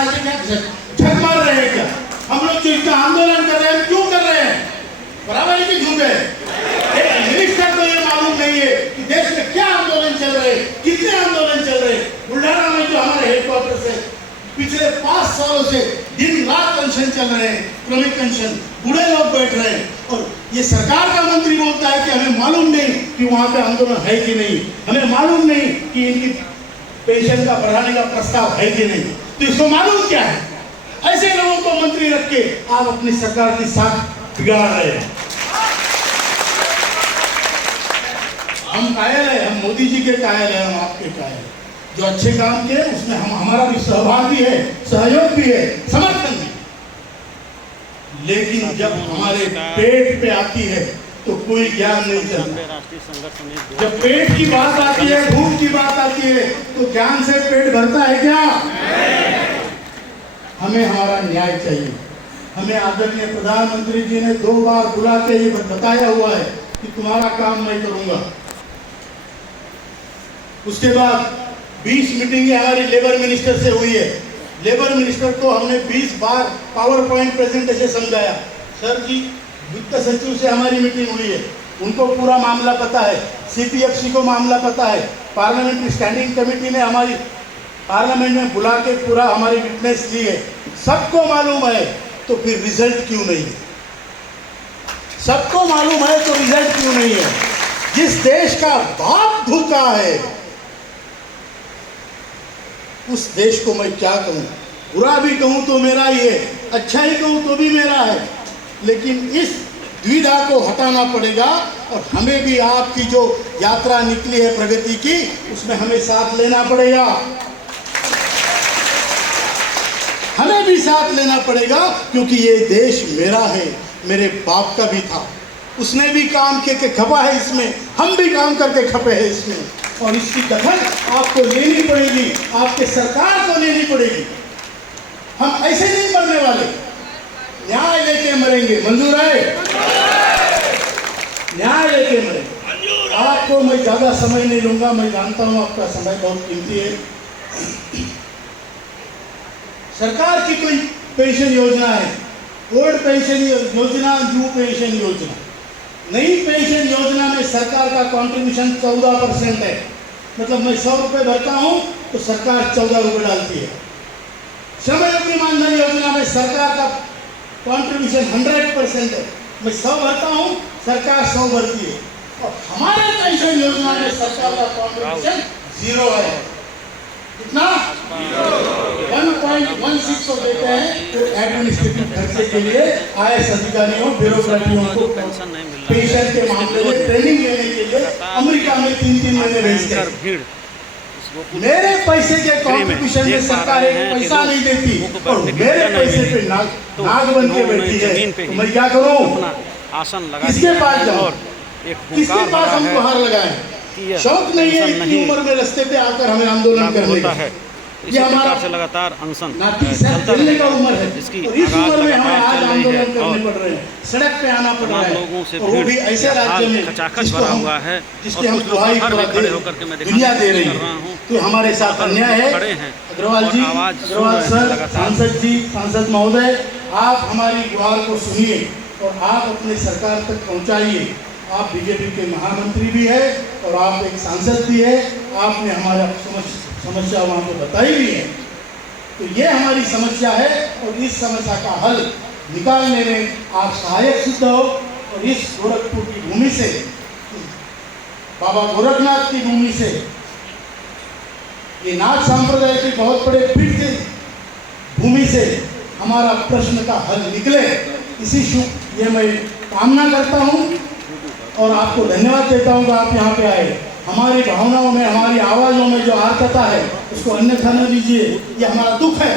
साल से क्या झक मार रहे हैं क्या? हम लोग जो इतना आंदोलन कर रहे हैं क्यों कर रहे हैं? बराबर की झूठ है। एक मिनिस्टर को ये मालूम नहीं है कि देश में क्या आंदोलन चल रहे हैं, कितने आंदोलन चल रहे हैं। बुल्ढाना में जो हमारे हेडक्वार्टर से पिछले 5 सालों से दिन रात पेंशन चल रहे हैं, क्रमिक पेंशन, बूढ़े लोग बैठ रहे हैं, और ये सरकार का मंत्री बोलता है कि हमें मालूम नहीं कि वहां पे आंदोलन है कि नहीं, हमें मालूम नहीं कि इनकी पेंशन का बढ़ाने का प्रस्ताव है कि नहीं। तो इसको मालूम क्या है? ऐसे लोगों को मंत्री रख के आप अपनी सरकार की साथ बिगाड़ रहे हैं। हम कायल है, हम मोदी जी के कायल है, हम आपके कायल है। जो अच्छे काम किए उसमें हमारा भी सहभाग भी है, सहयोग भी है, समर्थन भी। लेकिन जब हमारे पेट पे आती है तो कोई ज्ञान नहीं चलता। जब पेट की बात आती है, भूख की बात आती है, तो ज्ञान से पेट भरता है क्या? हमें हमारा न्याय चाहिए। हमें आदरणीय प्रधानमंत्री जी ने 2 बार बुला के ये बताया हुआ है कि तुम्हारा काम मैं करूंगा। उसके बाद 20 मीटिंगें हमारी लेबर मिनिस्टर से हुई है। लेबर मिनिस्टर को हमने 20 बार पावर पॉइंट प्रेजेंटेशन समझाया। सर जी, वित्त सचिव से हमारी मीटिंग हुई है, उनको पूरा मामला पता है, सीपीएफसी को मामला पता है, पार्लियामेंट्री स्टैंडिंग कमेटी ने हमारी पार्लियामेंट में बुला के पूरा हमारी विटनेस ली है, सबको मालूम है। तो फिर रिजल्ट क्यों नहीं है? सबको मालूम है तो रिजल्ट क्यों नहीं है? जिस देश का बाप भूखा है उस देश को मैं क्या कहूँ? बुरा भी कहूँ तो मेरा ही है, अच्छा ही कहूँ तो भी मेरा है। लेकिन इस द्विधा को हटाना पड़ेगा, और हमें भी आपकी जो यात्रा निकली है प्रगति की, उसमें हमें साथ लेना पड़ेगा। हमें भी साथ लेना पड़ेगा, क्योंकि ये देश मेरा है, मेरे बाप का भी था। उसने भी काम करके खपा है इसमें, हम भी काम करके खपे हैं इसमें, और इसकी दखल आपको लेनी पड़ेगी, आपके सरकार को लेनी पड़ेगी। हम ऐसे नहीं मरने वाले, न्याय लेके मरेंगे। मंजूर है? न्याय लेके मरेंगे। आपको मैं ज्यादा समय नहीं लूंगा, मैं जानता हूं आपका समय बहुत कीमती है। सरकार की कोई पेंशन योजना है, ओल्ड पेंशन योजना, न्यू पेंशन योजना। नई पेंशन योजना में सरकार का कंट्रीब्यूशन 14% है। मतलब मैं 100 रुपये भरता हूं तो सरकार 14 रुपये डालती है। श्रमयोगी मानधन योजना में सरकार का कंट्रीब्यूशन 100% है। मैं 100 भरता हूं, सरकार 100 भरती है। और हमारे पेंशन योजना में सरकार का कंट्रीब्यूशन 0 है। कितना? 1.16 को देते हैं तो एडमिनिस्ट्रेटिव खर्चे के लिए आईएएस अधिकारियों, ब्यूरोक्रेटियों को पेंशन के मामले में ट्रेनिंग लेने के लिए अमेरिका में 3-3 महीने भेजते हैं। मेरे पैसे के कॉन्ट्रीब्यूशन में सरकार एक पैसा नहीं देती, और मेरे पैसे पे नाग बन के बैठी है, तो मैं क्या करूं? किसके पास जाऊं? किसके पास हम गुहार लगाएं? शौक नहीं है इतनी उम्र में रास्ते पे आकर हमें आंदोलन करने का। इसी प्रकार से लगातार अनशन चलने का उम्र है, जिसकी और इस उम्र में हमें आज आंदोलन करने पड़ रहे हैं, सड़क पे आना पड़ रहा है। लोगों से और वो भी ऐसे राज्य में खचाखच भरा हुआ है, जिसके हम दुहाई खड़े होकर के मैं दुनिया दे रही हूँ। तो हमारे साथ अन्याय है। अग्रवाल जी, अग्रवाल सर, सांसद जी, सांसद महोदय, आप हमारी गुहार को सुनिए और आप अपने सरकार तक पहुँचाइए। आप बीजेपी के महामंत्री भी है और आप एक सांसद भी है, आपने हमारा समस्या वहाँ पे बताई भी है। तो ये हमारी समस्या है, और इस समस्या का हल निकालने में आप सहायक सिद्ध हो। और इस गोरखपुर की भूमि से, बाबा गोरखनाथ की भूमि से, ये नाथ संप्रदाय की बहुत बड़े पीठ की भूमि से हमारा प्रश्न का हल निकले, इसी शुभ ये मैं कामना करता हूँ। और आपको धन्यवाद देता हूँ कि आप यहाँ पे आए। हमारी भावनाओं में, हमारी आवाज़ों में जो आर्तता है उसको अन्यथा न लीजिए, ये हमारा दुख है,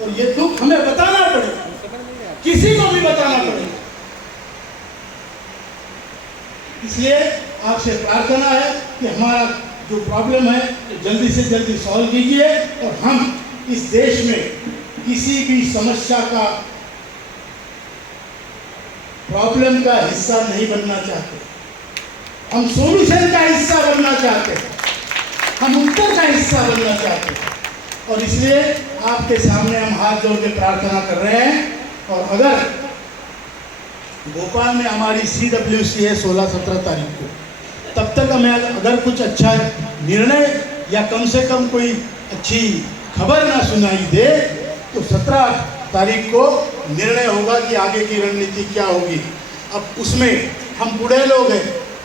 और ये दुख हमें बताना पड़ेगा, किसी को भी बताना पड़ेगा। इसलिए आपसे प्रार्थना है कि हमारा जो प्रॉब्लम है जल्दी से जल्दी सॉल्व कीजिए, और हम इस देश में किसी भी समस्या का, प्रॉब्लम का हिस्सा नहीं बनना चाहते। हम सॉल्यूशन का हिस्सा बनना चाहते हैं, हम उत्तर का हिस्सा बनना चाहते हैं। और इसलिए आपके सामने हम हाथ जोड़ के प्रार्थना कर रहे हैं। और अगर भोपाल में हमारी CWC है 16-17 तारीख को, तब तक हमें अगर कुछ अच्छा निर्णय या कम से कम कोई अच्छी खबर ना सुनाई दे तो 17 तारीख को निर्णय होगा कि आगे की रणनीति क्या होगी। अब उसमें हम बूढ़े लोग हैं,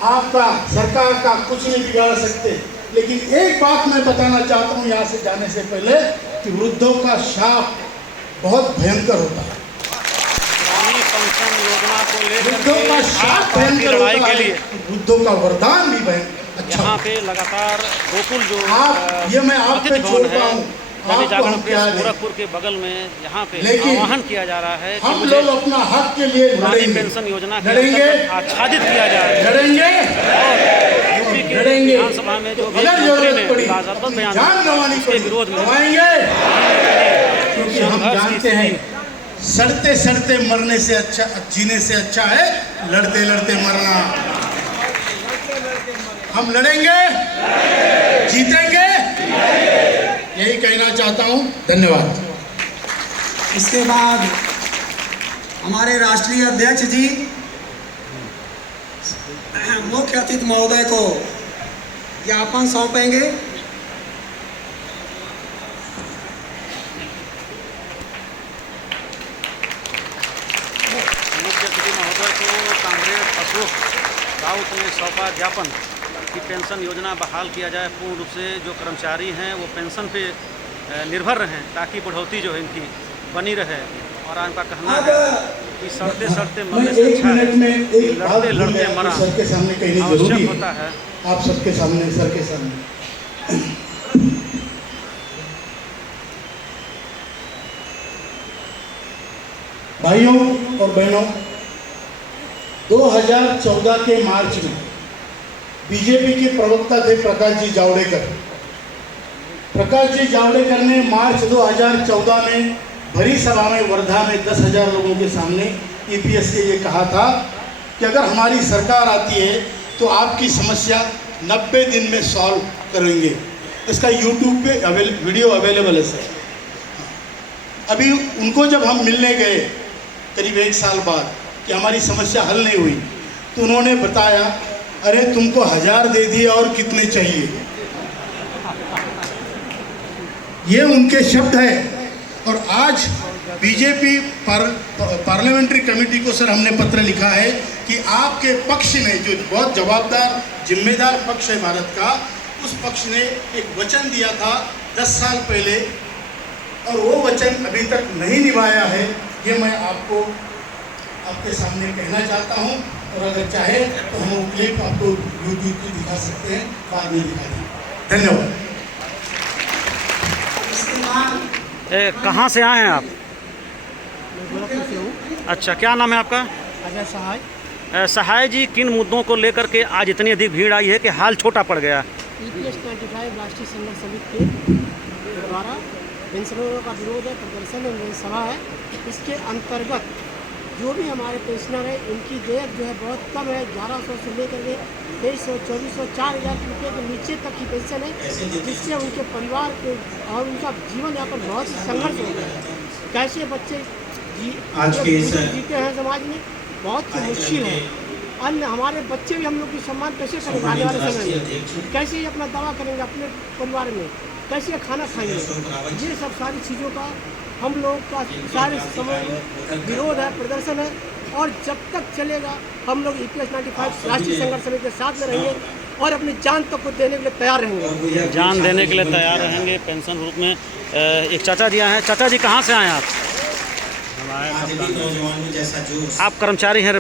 आपका सरकार का कुछ नहीं बिगाड़ सकते, लेकिन एक बात मैं बताना चाहता हूँ यहाँ से जाने से पहले कि वृद्धों का शाप बहुत भयंकर होता है। पेंशन योजना को लेकर वृद्धों का शाप भयंकर लड़ाई होता के है, लिए वृद्धों का वरदान भी भयंकर अच्छा। यहाँ पे लगातार गोकुल जो आप ये मैं आप पे छोड़ता हूँ, दैनिक जागरण प्रेस गोरखपुर के बगल में यहाँ पे आह्वान किया जा रहा है कि हम लोग अपना हक के लिए पुरानी पेंशन योजना के अंतर्गत आच्छादित किया जाए। लड़ेंगे और यूपी के विधानसभा में जो भी मंत्री ने बाज़ाब्त बयान दिया उसके विरोध में क्योंकि हम जानते हैं सड़ते सड़ते मरने से अच्छा, जीने से अच्छा है लड़ते लड़ते मरना। हम लड़ेंगे, जीतेंगे, यही कहना चाहता हूं। धन्यवाद। इसके बाद हमारे राष्ट्रीय अध्यक्ष जी मुख्य अतिथि महोदय को ज्ञापन सौंपेंगे। मुख्य अतिथि महोदय को कांग्रेस अशोक राउत ने सौंपा ज्ञापन कि पेंशन योजना बहाल किया जाए, पूर्ण रूप से जो कर्मचारी हैं वो पेंशन पे निर्भर रहें ताकि बढ़ोतरी जो है इनकी बनी रहे। और आपका कहना है कि सड़ते सड़ते मरने से अच्छा है लड़ते लड़ते मरा। सर के सामने कहनी जरूरी होता है, आप सबके सामने, सर के सामने। भाइयों और बहनों, 2014 के मार्च में बीजेपी के प्रवक्ता थे प्रकाश जी जावड़ेकर। प्रकाश जी जावड़ेकर ने मार्च 2014 में भरी सभा में वर्धा में 10,000 लोगों के सामने EPS के ये कहा था कि अगर हमारी सरकार आती है तो आपकी समस्या 90 दिन में सॉल्व करेंगे। इसका YouTube पे वीडियो अवेलेबल है सर। अभी उनको जब हम मिलने गए करीब 1 साल बाद कि हमारी समस्या हल नहीं हुई तो उन्होंने बताया, अरे तुमको 1000 दे दिए और कितने चाहिए। ये उनके शब्द है। और आज बीजेपी पार्लियामेंट्री कमेटी को सर हमने पत्र लिखा है कि आपके पक्ष ने, जो बहुत जवाबदार जिम्मेदार पक्ष है भारत का, उस पक्ष ने एक वचन दिया था 10 साल पहले और वो वचन अभी तक नहीं निभाया है। ये मैं आपको आपके सामने कहना चाहता हूँ। और अगर चाहे तो हम वो क्लिप आपको YouTube पे दिखा सकते हैं, बाद में दिखा दें। धन्यवाद। कहाँ से आए हैं आप? गोरखपुर से हूँ। अच्छा, क्या नाम है आपका? अजय सहाय। सहाय जी, किन मुद्दों को लेकर के आज इतनी अधिक भीड़ आई है कि हाल छोटा पड़ गया? EPS 95 राष्ट्रीय संघर्ष समिति के द्वारा पेंशनरों का विरोध है, प्रदर्शन है, सभा है। इसके अंतर्गत जो भी हमारे पेंशनर हैं इनकी देयक जो है बहुत कम है। 1100 से लेकर के 2300, 2400, 4000 रुपये के नीचे तक की पेंशन है, जिससे उनके परिवार के और उनका जीवन यापन बहुत ही संघर्ष हो गया है। कैसे बच्चे जीते हैं समाज में, बहुत ही मुश्किल है। अन्य हमारे बच्चे भी हम लोग की सम्मान कैसे करेंगे आने वाले समय में, कैसे ये अपना दवा करेंगे अपने परिवार में, कैसे खाना खाएंगे। ये सब सारी चीज़ों का हम लोग का सारे समय में विरोध है, प्रदर्शन है। और जब तक चलेगा हम लोग EPS 95 राष्ट्रीय संघर्ष समिति के साथ में रहेंगे और अपनी जान तक को देने के लिए तैयार रहेंगे। जान देने के लिए तैयार रहेंगे पेंशन रूप में। एक चाचा जी आए हैं। चाचा जी, कहाँ से आए हैं आप? आप कर्मचारी हैं,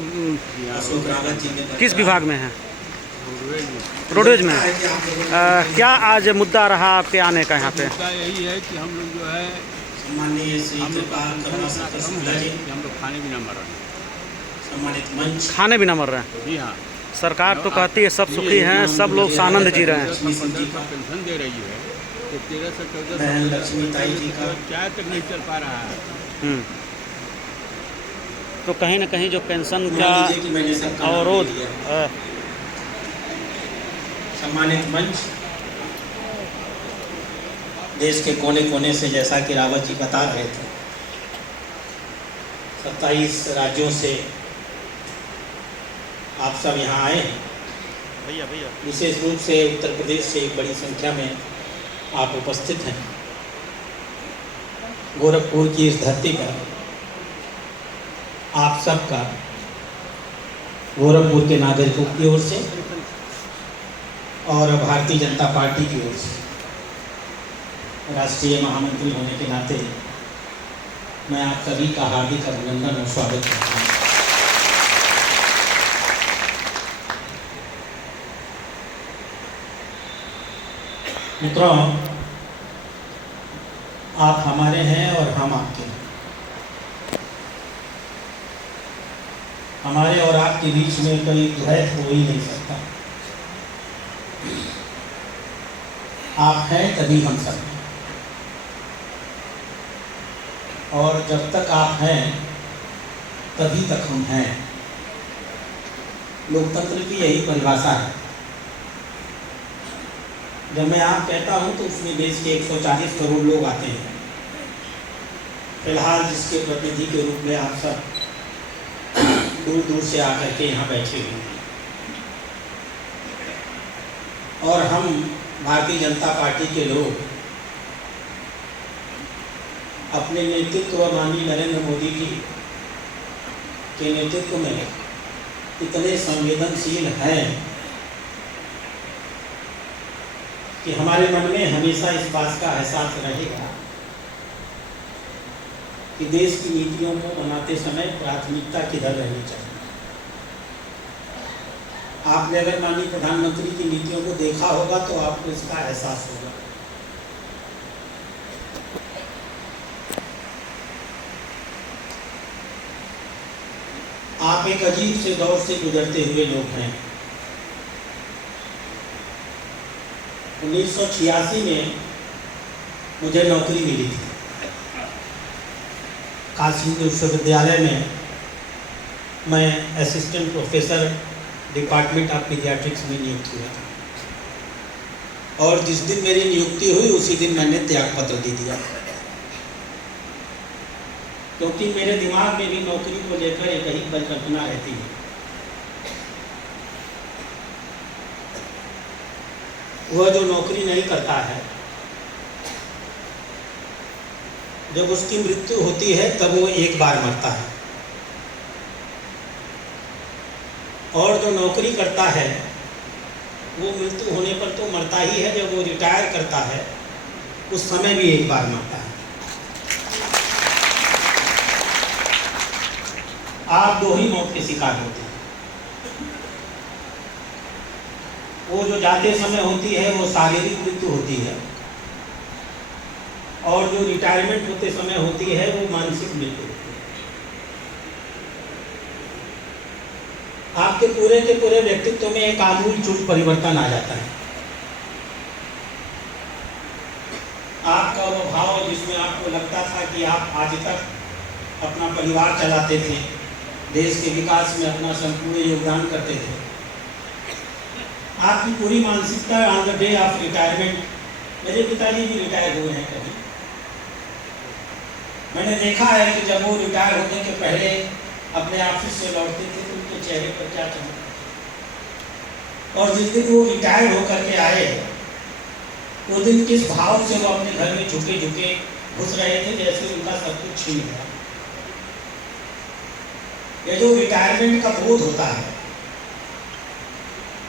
किस विभाग में हैं? रोडवेज में। क्या आज मुद्दा रहा आपके आने का यहाँ पे? मुद्दा यही है कि हम लोग जो है हम लोग खाने भी ना मर रहे हैं। खाने भी ना मर रहे हैं? जी हाँ। सरकार तो कहती है सब सुखी हैं, सब लोग सानंद जी रहे हैं। 1500 पेंशन दे रही है तो 13 से 14 चाय तक नहीं चल पा रहा है। तो कहीं ना कहीं जो पेंशन का अवरोध सम्मानित मंच देश के कोने कोने से, जैसा कि रावत जी बता रहे थे, 27 राज्यों से आप सब यहाँ आए हैं। भैया विशेष रूप से उत्तर प्रदेश से एक बड़ी संख्या में आप उपस्थित हैं। गोरखपुर की इस धरती पर आप सबका गोरखपुर के नागरिकों की ओर से और भारतीय जनता पार्टी की ओर से राष्ट्रीय महामंत्री होने के नाते मैं आप सभी का हार्दिक अभिनंदन और स्वागत करता हूँ। मित्रों, आप हमारे हैं और हम आपके हैं। हमारे और आपके बीच में कोई द्वैत हो ही नहीं सकता। आप हैं तभी हम सब हैं, और जब तक आप हैं तभी तक हम हैं। लोकतंत्र की यही परिभाषा है। जब मैं आप कहता हूं तो उसमें देश के 140 करोड़ लोग आते हैं। फिलहाल जिसके प्रतिनिधि के रूप में आप सब दूर दूर से आकर के यहाँ बैठे हुए हैं, और हम भारतीय जनता पार्टी के लोग अपने नेतृत्व माननीय नरेंद्र मोदी जी के नेतृत्व में इतने संवेदनशील हैं कि हमारे मन में हमेशा इस बात का एहसास रहेगा कि देश की नीतियों को बनाते समय प्राथमिकता किधर रहनी चाहिए। आपने अगर माननीय प्रधानमंत्री की नीतियों को देखा होगा तो आपको इसका एहसास होगा। आप एक अजीब से दौर से गुजरते हुए लोग हैं। 1986 में मुझे नौकरी मिली थी। काशी विश्वविद्यालय में मैं assistant professor department of paediatrics में नियुक्त हुआ था, और जिस दिन मेरी नियुक्ति हुई उसी दिन मैंने त्यागपत्र दे दिया, क्योंकि मेरे दिमाग में भी नौकरी को लेकर एक ही परिकल्पना रहती है। वह जो नौकरी नहीं करता है, जब उसकी मृत्यु होती है तब वो एक बार मरता है, और जो नौकरी करता है वो मृत्यु होने पर तो मरता ही है, जब वो रिटायर करता है उस समय भी एक बार मरता है। आप दो ही मौत के शिकार होते हैं। वो जो जाते समय होती है वो शारीरिक मृत्यु होती है, और जो रिटायरमेंट होते समय होती है वो मानसिक मृत्यु होती है। आपके पूरे के पूरे व्यक्तित्व में एक आमूलचूल परिवर्तन आ जाता है। आपका वो भाव जिसमें आपको लगता था कि आप आज तक अपना परिवार चलाते थे, देश के विकास में अपना संपूर्ण योगदान करते थे, आपकी पूरी मानसिकता on the day of retirement, मेरे पिताजी भी रिटायर हुए हैं कभी, मैंने देखा है कि जब वो रिटायर होने के पहले अपने ऑफिस से लौटते थे तो उनके चेहरे पर क्या चमक, और जिस दिन वो रिटायर होकर के आए उस दिन किस भाव से वो अपने घर में झुके झुके घुस रहे थे, जैसे उनका सब कुछ छीन गया। ये जो रिटायरमेंट का बोध होता है,